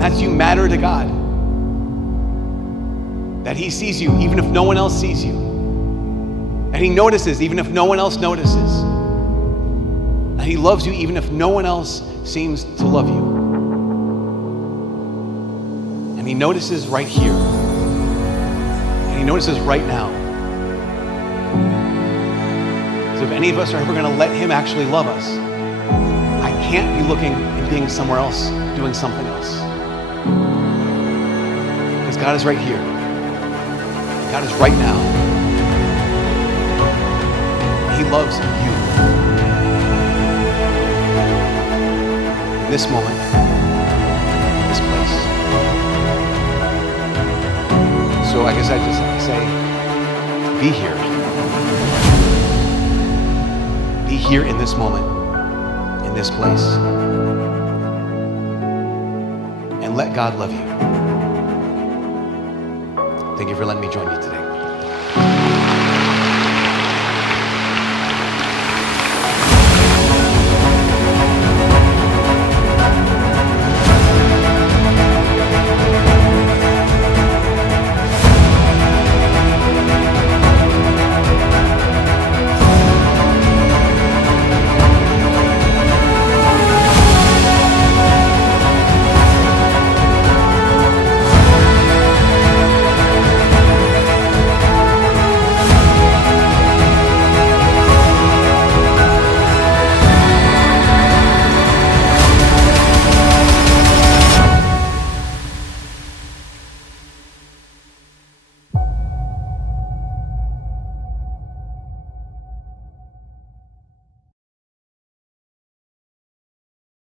That's you matter to God. That he sees you even if no one else sees you. That he notices even if no one else notices. That he loves you even if no one else seems to love you. And he notices right here. And he notices right now. So if any of us are ever going to let him actually love us, I can't be looking and being somewhere else, doing something else. Because God is right here. God is right now. He loves you. In this moment, this place. So I guess I just say, be here. Be here in this moment, in this place. And let God love you. Thank you for letting me join you today.